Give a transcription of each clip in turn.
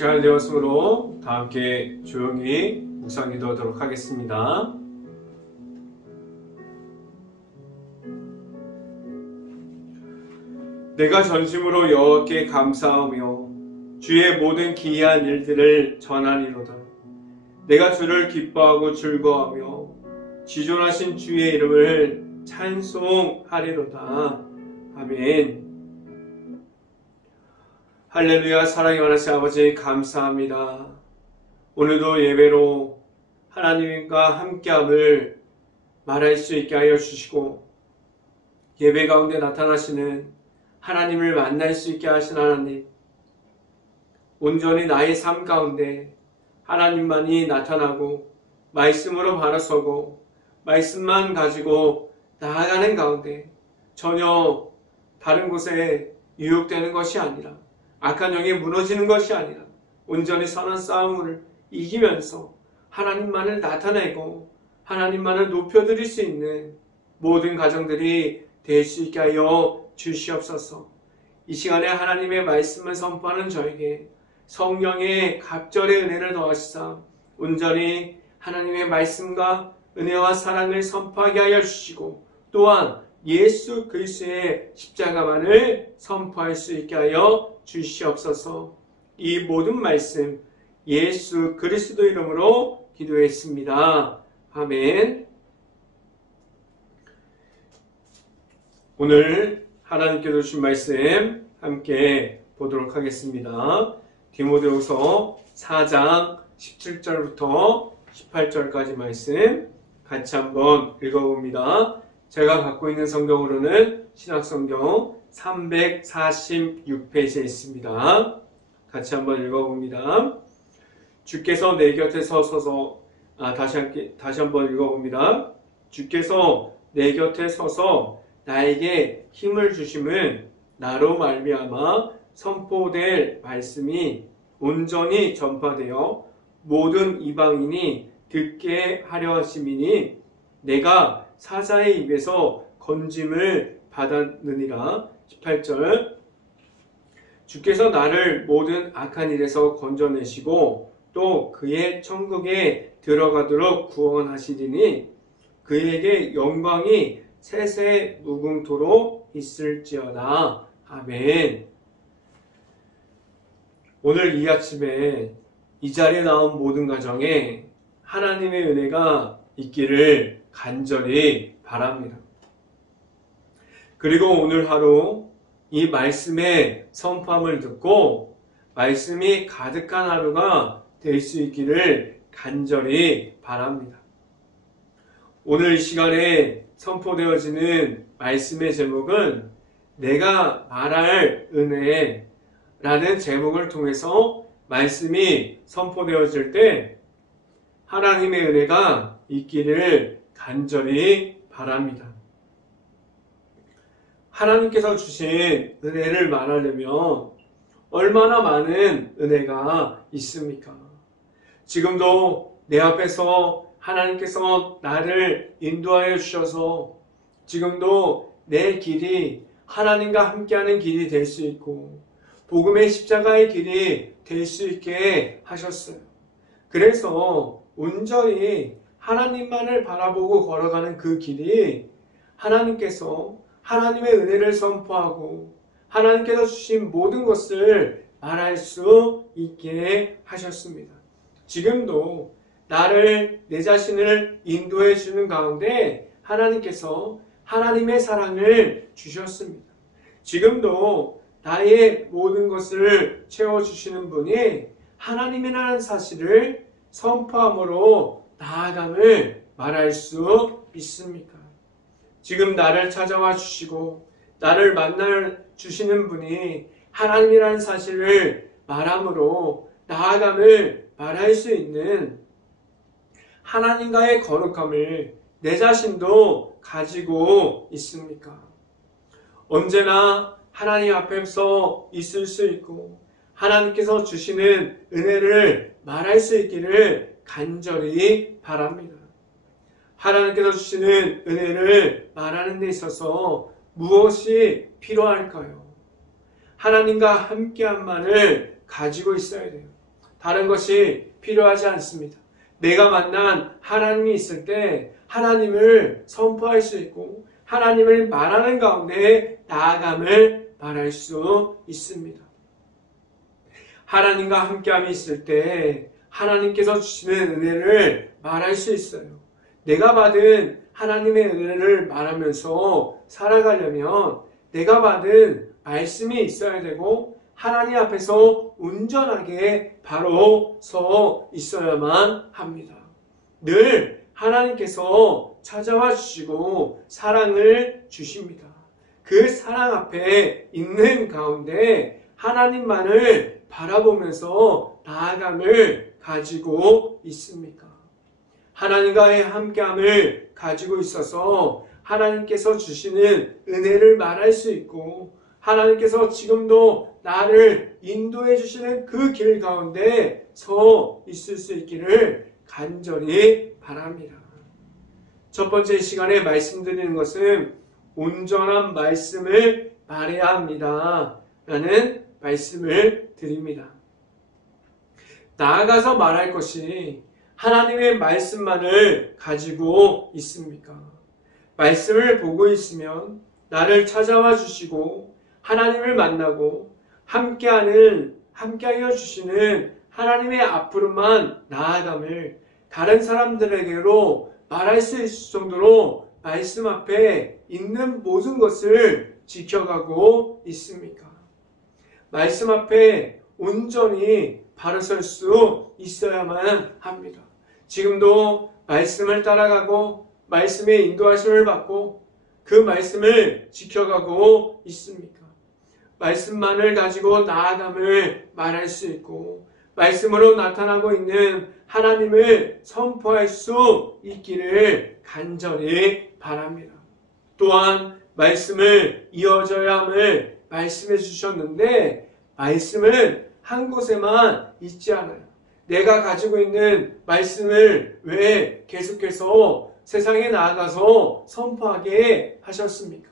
시간이 되었으므로 다 함께 조용히 묵상 기도하도록 하겠습니다. 내가 전심으로 여호와께 감사하며 주의 모든 기이한 일들을 전하리로다. 내가 주를 기뻐하고 즐거워하며 지존하신 주의 이름을 찬송하리로다. 아멘. 할렐루야. 사랑이 많으신 아버지 감사합니다. 오늘도 예배로 하나님과 함께함을 말할 수 있게 하여 주시고 예배 가운데 나타나시는 하나님을 만날 수 있게 하신 하나님, 온전히 나의 삶 가운데 하나님만이 나타나고 말씀으로 바로 서고 말씀만 가지고 나아가는 가운데 전혀 다른 곳에 유혹되는 것이 아니라 악한 영에 무너지는 것이 아니라 온전히 선한 싸움을 이기면서 하나님만을 나타내고 하나님만을 높여드릴 수 있는 모든 가정들이 될 수 있게 하여 주시옵소서. 이 시간에 하나님의 말씀을 선포하는 저에게 성령의 갑절의 은혜를 더하시사 온전히 하나님의 말씀과 은혜와 사랑을 선포하게 하여 주시고 또한 예수 그리스도의 십자가만을 선포할 수 있게 하여 주시옵소서. 이 모든 말씀 예수 그리스도 이름으로 기도했습니다. 아멘. 오늘 하나님께서 주신 말씀 함께 보도록 하겠습니다. 디모데후서 4장 17절부터 18절까지 말씀 같이 한번 읽어봅니다. 제가 갖고 있는 성경으로는 신약성경 346페이지에 있습니다. 같이 한번 읽어봅니다. 주께서 내 곁에 서서 다시 한번 읽어봅니다. 주께서 내 곁에 서서 나에게 힘을 주심은 나로 말미암아 선포될 말씀이 온전히 전파되어 모든 이방인이 듣게 하려 하심이니 내가 사자의 입에서 건짐을 받았느니라. 18절 주께서 나를 모든 악한 일에서 건져내시고 또 그의 천국에 들어가도록 구원하시리니 그에게 영광이 세세 무궁토록 있을지어다. 아멘. 오늘 이 아침에 이 자리에 나온 모든 가정에 하나님의 은혜가 있기를 간절히 바랍니다. 그리고 오늘 하루 이 말씀의 선포함을 듣고 말씀이 가득한 하루가 될 수 있기를 간절히 바랍니다. 오늘 이 시간에 선포되어지는 말씀의 제목은 내가 말할 은혜라는 제목을 통해서 말씀이 선포되어질 때 하나님의 은혜가 있기를 간절히 바랍니다. 하나님께서 주신 은혜를 말하려면 얼마나 많은 은혜가 있습니까? 지금도 내 앞에서 하나님께서 나를 인도하여 주셔서 지금도 내 길이 하나님과 함께하는 길이 될 수 있고 복음의 십자가의 길이 될 수 있게 하셨어요. 그래서 온전히 하나님만을 바라보고 걸어가는 그 길이 하나님께서 하나님의 은혜를 선포하고 하나님께서 주신 모든 것을 말할 수 있게 하셨습니다. 지금도 나를 내 자신을 인도해 주는 가운데 하나님께서 하나님의 사랑을 주셨습니다. 지금도 나의 모든 것을 채워주시는 분이 하나님이라는 사실을 선포함으로 나아감을 말할 수 있습니까? 지금 나를 찾아와 주시고 나를 만나 주시는 분이 하나님이라는 사실을 말함으로 나아감을 말할 수 있는 하나님과의 거룩함을 내 자신도 가지고 있습니까? 언제나 하나님 앞에서 있을 수 있고 하나님께서 주시는 은혜를 말할 수 있기를 간절히 바랍니다. 하나님께서 주시는 은혜를 말하는 데 있어서 무엇이 필요할까요? 하나님과 함께함만을 가지고 있어야 돼요. 다른 것이 필요하지 않습니다. 내가 만난 하나님이 있을 때 하나님을 선포할 수 있고 하나님을 말하는 가운데 나아감을 말할 수 있습니다. 하나님과 함께함이 있을 때 하나님께서 주시는 은혜를 말할 수 있어요. 내가 받은 하나님의 은혜를 말하면서 살아가려면 내가 받은 말씀이 있어야 되고 하나님 앞에서 온전하게 바로 서 있어야만 합니다. 늘 하나님께서 찾아와 주시고 사랑을 주십니다. 그 사랑 앞에 있는 가운데 하나님만을 바라보면서 나아감을 가지고 있습니까? 하나님과의 함께함을 가지고 있어서 하나님께서 주시는 은혜를 말할 수 있고 하나님께서 지금도 나를 인도해 주시는 그 길 가운데 서 있을 수 있기를 간절히 바랍니다. 첫 번째 시간에 말씀드리는 것은 온전한 말씀을 말해야 합니다. 라는 말씀을 드립니다. 나아가서 말할 것이 하나님의 말씀만을 가지고 있습니까? 말씀을 보고 있으면 나를 찾아와 주시고 하나님을 만나고 함께하여 주시는 하나님의 앞으로만 나아감을 다른 사람들에게로 말할 수 있을 정도로 말씀 앞에 있는 모든 것을 지켜가고 있습니까? 말씀 앞에 온전히 바로 설 수 있어야만 합니다. 지금도 말씀을 따라가고 말씀의 인도하심을 받고 그 말씀을 지켜가고 있습니까? 말씀만을 가지고 나아감을 말할 수 있고 말씀으로 나타나고 있는 하나님을 선포할 수 있기를 간절히 바랍니다. 또한 말씀을 이어져야 함을 말씀해 주셨는데 말씀은 한 곳에만 있지 않아요. 내가 가지고 있는 말씀을 왜 계속해서 세상에 나아가서 선포하게 하셨습니까?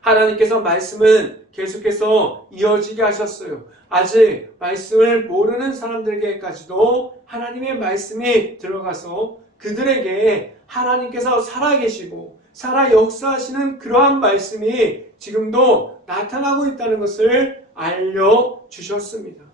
하나님께서 말씀은 계속해서 이어지게 하셨어요. 아직 말씀을 모르는 사람들에게까지도 하나님의 말씀이 들어가서 그들에게 하나님께서 살아계시고 살아 역사하시는 그러한 말씀이 지금도 나타나고 있다는 것을 알려주셨습니다.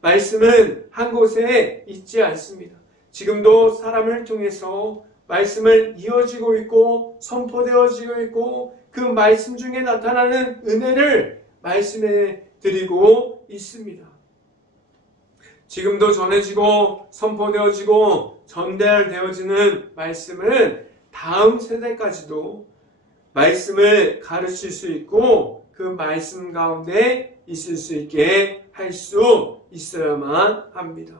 말씀은 한 곳에 있지 않습니다. 지금도 사람을 통해서 말씀을 이어지고 있고 선포되어지고 있고 그 말씀 중에 나타나는 은혜를 말씀해 드리고 있습니다. 지금도 전해지고 선포되어지고 전달되어지는 말씀은 다음 세대까지도 말씀을 가르칠 수 있고 그 말씀 가운데 있을 수 있게 할 수 있어야만 합니다.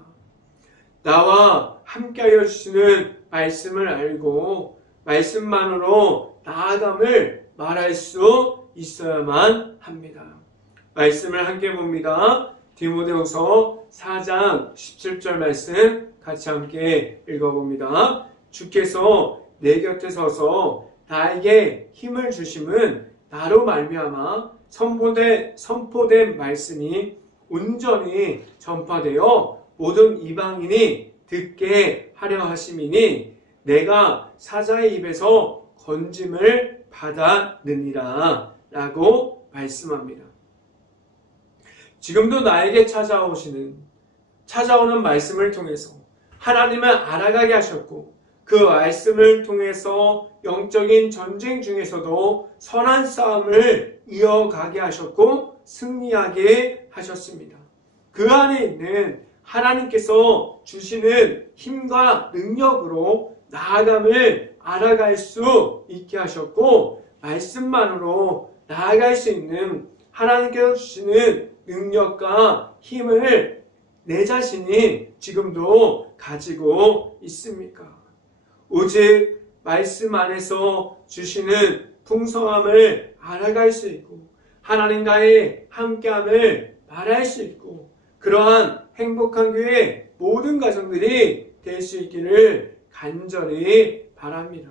나와 함께하여 주시는 말씀을 알고 말씀만으로 나아감을 말할 수 있어야만 합니다. 말씀을 함께 봅니다. 디모데후서 4장 17절 말씀 같이 함께 읽어봅니다. 주께서 내 곁에 서서 나에게 힘을 주심은 나로 말미암아 선포된 말씀이 온전히 전파되어 모든 이방인이 듣게 하려 하심이니 내가 사자의 입에서 건짐을 받았느니라 라고 말씀합니다. 지금도 나에게 찾아오는 말씀을 통해서 하나님을 알아가게 하셨고 그 말씀을 통해서 영적인 전쟁 중에서도 선한 싸움을 이어가게 하셨고 승리하게 하셨습니다. 그 안에 있는 하나님께서 주시는 힘과 능력으로 나아감을 알아갈 수 있게 하셨고 말씀만으로 나아갈 수 있는 하나님께서 주시는 능력과 힘을 내 자신이 지금도 가지고 있습니까? 오직 말씀 안에서 주시는 풍성함을 알아갈 수 있고 하나님과의 함께함을 말할 수 있고 그러한 행복한 교회 모든 가정들이 될 수 있기를 간절히 바랍니다.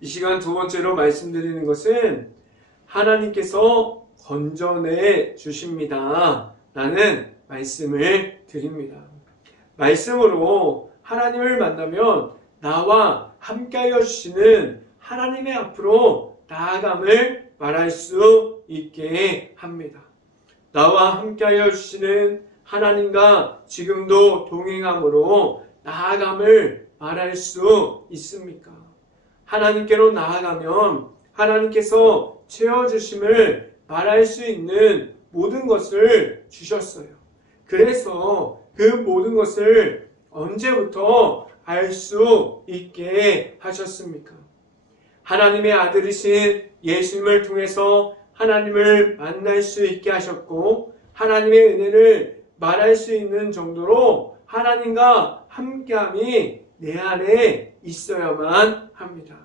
이 시간 두 번째로 말씀드리는 것은 하나님께서 건져내 주십니다 라는 말씀을 드립니다. 말씀으로 하나님을 만나면 나와 함께하여 주시는 하나님의 앞으로 나아감을 말할 수 있게 합니다. 나와 함께하여 주시는 하나님과 지금도 동행함으로 나아감을 말할 수 있습니까? 하나님께로 나아가면 하나님께서 채워주심을 말할 수 있는 모든 것을 주셨어요. 그래서 그 모든 것을 언제부터 알 수 있게 하셨습니까? 하나님의 아들이신 예수님을 통해서 하나님을 만날 수 있게 하셨고 하나님의 은혜를 말할 수 있는 정도로 하나님과 함께함이 내 안에 있어야만 합니다.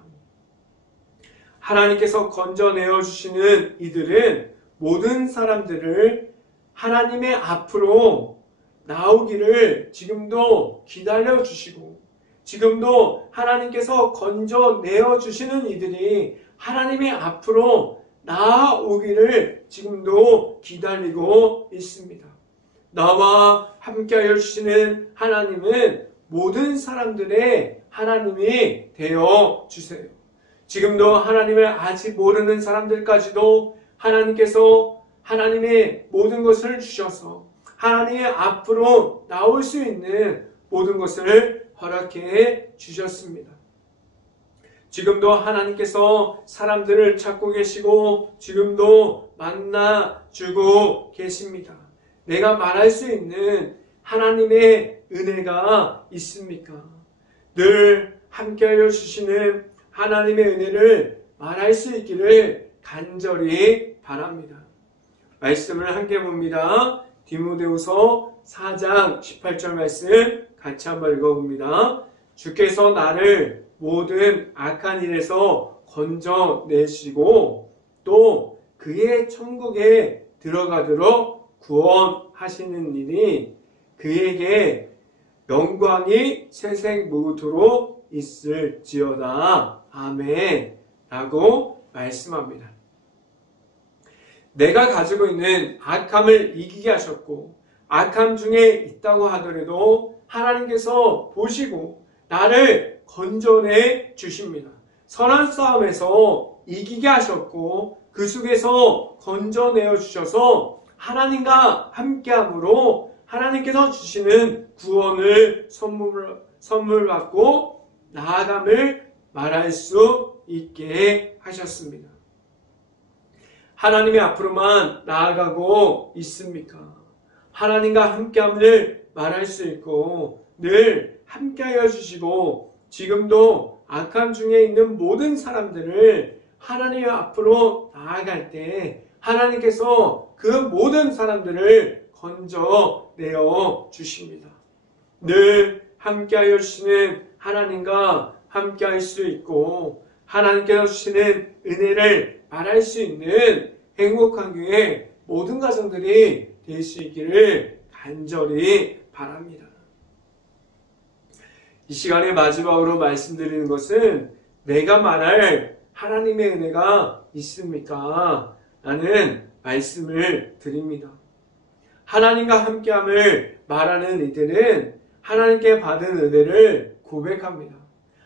하나님께서 건져내어 주시는 이들은 모든 사람들을 하나님의 앞으로 나오기를 지금도 기다려 주시고 지금도 하나님께서 건져내어 주시는 이들이 하나님의 앞으로 나아오기를 지금도 기다리고 있습니다. 나와 함께하여 주시는 하나님은 모든 사람들의 하나님이 되어 주세요. 지금도 하나님을 아직 모르는 사람들까지도 하나님께서 하나님의 모든 것을 주셔서 하나님의 앞으로 나올 수 있는 모든 것을 허락해 주셨습니다. 지금도 하나님께서 사람들을 찾고 계시고 지금도 만나주고 계십니다. 내가 말할 수 있는 하나님의 은혜가 있습니까? 늘 함께하여 주시는 하나님의 은혜를 말할 수 있기를 간절히 바랍니다. 말씀을 함께 봅니다. 디모데후서 4장 18절 말씀 같이 한번 읽어봅니다. 주께서 나를 모든 악한 일에서 건져내시고 또 그의 천국에 들어가도록 구원하시는 일이 그에게 영광이 세생무토록 있을지어다. 아멘. 라고 말씀합니다. 내가 가지고 있는 악함을 이기게 하셨고 악함 중에 있다고 하더라도 하나님께서 보시고 나를 건져내 주십니다. 선한 싸움에서 이기게 하셨고 그 속에서 건져내어 주셔서 하나님과 함께함으로 하나님께서 주시는 구원을 선물 받고 나아감을 말할 수 있게 하셨습니다. 하나님의 앞으로만 나아가고 있습니까? 하나님과 함께함을 말할 수 있고 늘 함께하여 주시고 지금도 악함 중에 있는 모든 사람들을 하나님 앞으로 나아갈 때 하나님께서 그 모든 사람들을 건져내어 주십니다. 늘 함께하여 주시는 하나님과 함께할 수 있고 하나님께서 주시는 은혜를 말할 수 있는 행복한 교회 모든 가정들이 될 수 있기를 간절히 바랍니다. 이 시간에 마지막으로 말씀드리는 것은 내가 말할 하나님의 은혜가 있습니까? 라는 말씀을 드립니다. 하나님과 함께함을 말하는 이들은 하나님께 받은 은혜를 고백합니다.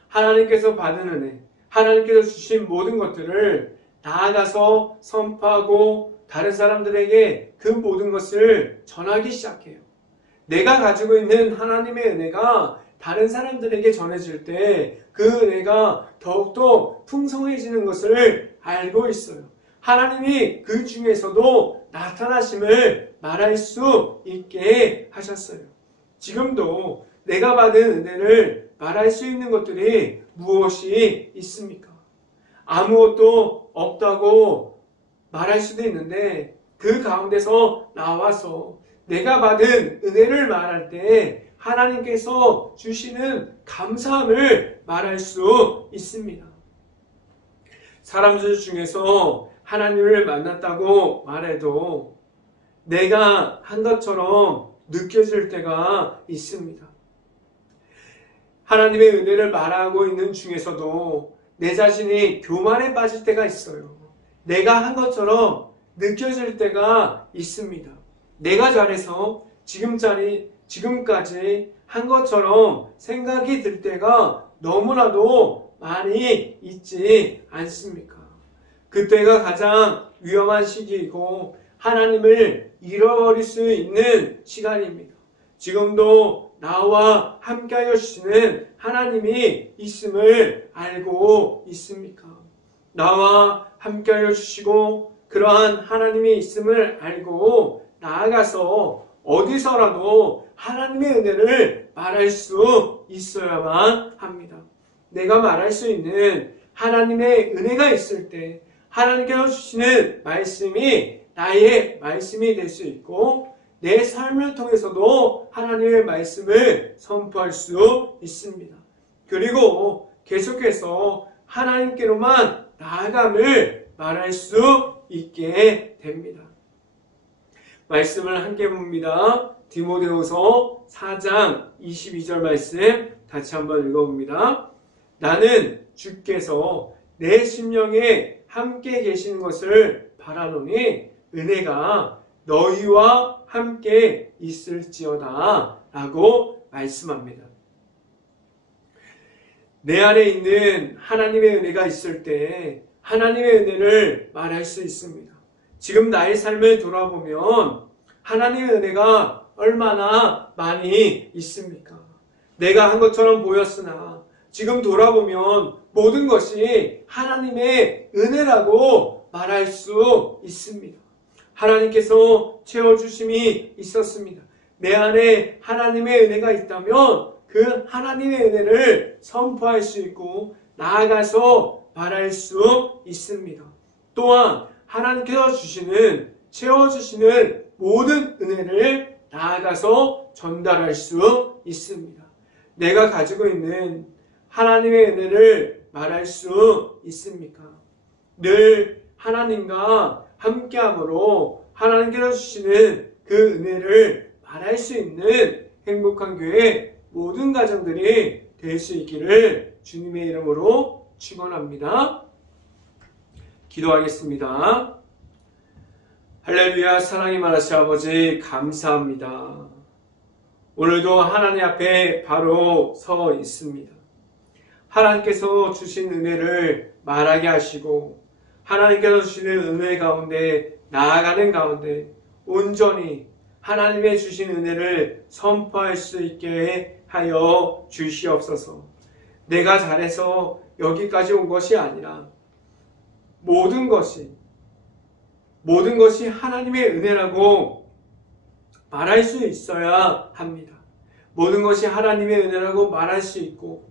하나님께서 받은 은혜, 하나님께서 주신 모든 것들을 나아가서 선포하고 다른 사람들에게 그 모든 것을 전하기 시작해요. 내가 가지고 있는 하나님의 은혜가 다른 사람들에게 전해질 때 그 은혜가 더욱더 풍성해지는 것을 알고 있어요. 하나님이 그 중에서도 나타나심을 말할 수 있게 하셨어요. 지금도 내가 받은 은혜를 말할 수 있는 것들이 무엇이 있습니까? 아무것도 없다고 말할 수도 있는데 그 가운데서 나와서 내가 받은 은혜를 말할 때 하나님께서 주시는 감사함을 말할 수 있습니다. 사람들 중에서 하나님을 만났다고 말해도 내가 한 것처럼 느껴질 때가 있습니다. 하나님의 은혜를 말하고 있는 중에서도 내 자신이 교만에 빠질 때가 있어요. 내가 한 것처럼 느껴질 때가 있습니다. 내가 잘해서 지금까지 한 것처럼 생각이 들 때가 너무나도 많이 있지 않습니까? 그때가 가장 위험한 시기이고 하나님을 잃어버릴 수 있는 시간입니다. 지금도 나와 함께하여 주시는 하나님이 있음을 알고 있습니까? 나와 함께하여 주시고 그러한 하나님이 있음을 알고 나아가서 어디서라도 하나님의 은혜를 말할 수 있어야만 합니다. 내가 말할 수 있는 하나님의 은혜가 있을 때 하나님께서 주시는 말씀이 나의 말씀이 될 수 있고 내 삶을 통해서도 하나님의 말씀을 선포할 수 있습니다. 그리고 계속해서 하나님께로만 나아감을 말할 수 있게 됩니다. 말씀을 함께 봅니다. 디모데후서 4장 22절 말씀 다시 한번 읽어봅니다. 나는 주께서 내 심령에 함께 계시는 것을 바라노니 은혜가 너희와 함께 있을지어다 라고 말씀합니다. 내 안에 있는 하나님의 은혜가 있을 때 하나님의 은혜를 말할 수 있습니다. 지금 나의 삶을 돌아보면 하나님의 은혜가 얼마나 많이 있습니까? 내가 한 것처럼 보였으나 지금 돌아보면 모든 것이 하나님의 은혜라고 말할 수 있습니다. 하나님께서 채워주심이 있었습니다. 내 안에 하나님의 은혜가 있다면 그 하나님의 은혜를 선포할 수 있고 나아가서 말할 수 있습니다. 또한 하나님께서 채워주시는 모든 은혜를 나아가서 전달할 수 있습니다. 내가 가지고 있는 하나님의 은혜를 말할 수 있습니까? 늘 하나님과 함께함으로 하나님께서 주시는 그 은혜를 말할 수 있는 행복한 교회 모든 가정들이 될 수 있기를 주님의 이름으로 축원합니다. 기도하겠습니다. 할렐루야. 사랑이 많으신 아버지 감사합니다. 오늘도 하나님 앞에 바로 서 있습니다. 하나님께서 주신 은혜를 말하게 하시고 하나님께서 주시는 은혜 가운데 나아가는 가운데 온전히 하나님의 주신 은혜를 선포할 수 있게 하여 주시옵소서. 내가 잘해서 여기까지 온 것이 아니라 모든 것이 하나님의 은혜라고 말할 수 있어야 합니다. 모든 것이 하나님의 은혜라고 말할 수 있고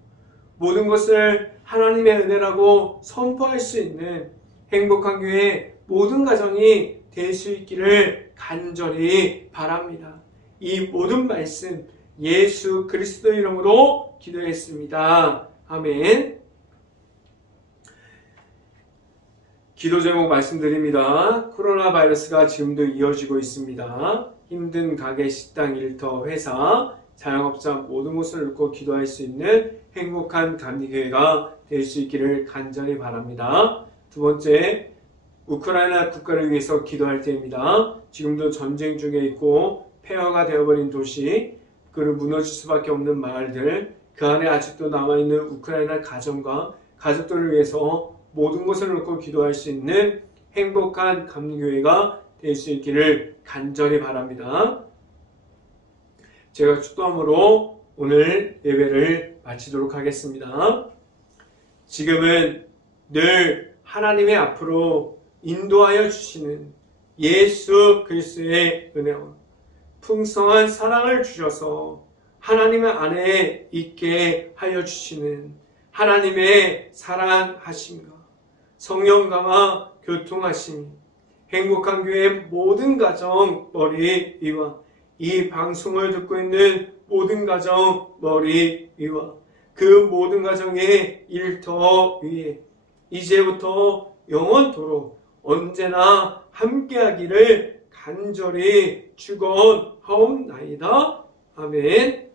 모든 것을 하나님의 은혜라고 선포할 수 있는 행복한 교회 모든 가정이 될 수 있기를 간절히 바랍니다. 이 모든 말씀 예수 그리스도 이름으로 기도했습니다. 아멘. 기도 제목 말씀드립니다. 코로나 바이러스가 지금도 이어지고 있습니다. 힘든 가게, 식당, 일터, 회사, 자영업자 모든 것을 놓고 기도할 수 있는 행복한 감리교회가 될 수 있기를 간절히 바랍니다. 두 번째, 우크라이나 국가를 위해서 기도할 때입니다. 지금도 전쟁 중에 있고 폐허가 되어버린 도시, 그리고 무너질 수밖에 없는 마을들, 그 안에 아직도 남아있는 우크라이나 가정과 가족들을 위해서 모든 것을 놓고 기도할 수 있는 행복한 감리교회가 될 수 있기를 간절히 바랍니다. 제가 축도함으로 오늘 예배를 마치도록 하겠습니다. 지금은 늘 하나님의 앞으로 인도하여 주시는 예수 그리스도의 은혜와 풍성한 사랑을 주셔서 하나님 안에 있게 하여 주시는 하나님의 사랑하심과 성령감화 교통하심이 행복한 교회 모든 가정 머리 위와 이 방송을 듣고 있는 모든 가정 머리 위와 그 모든 가정의 일터 위에 이제부터 영원토록 언제나 함께하기를 간절히 축원하옵나이다. 아멘.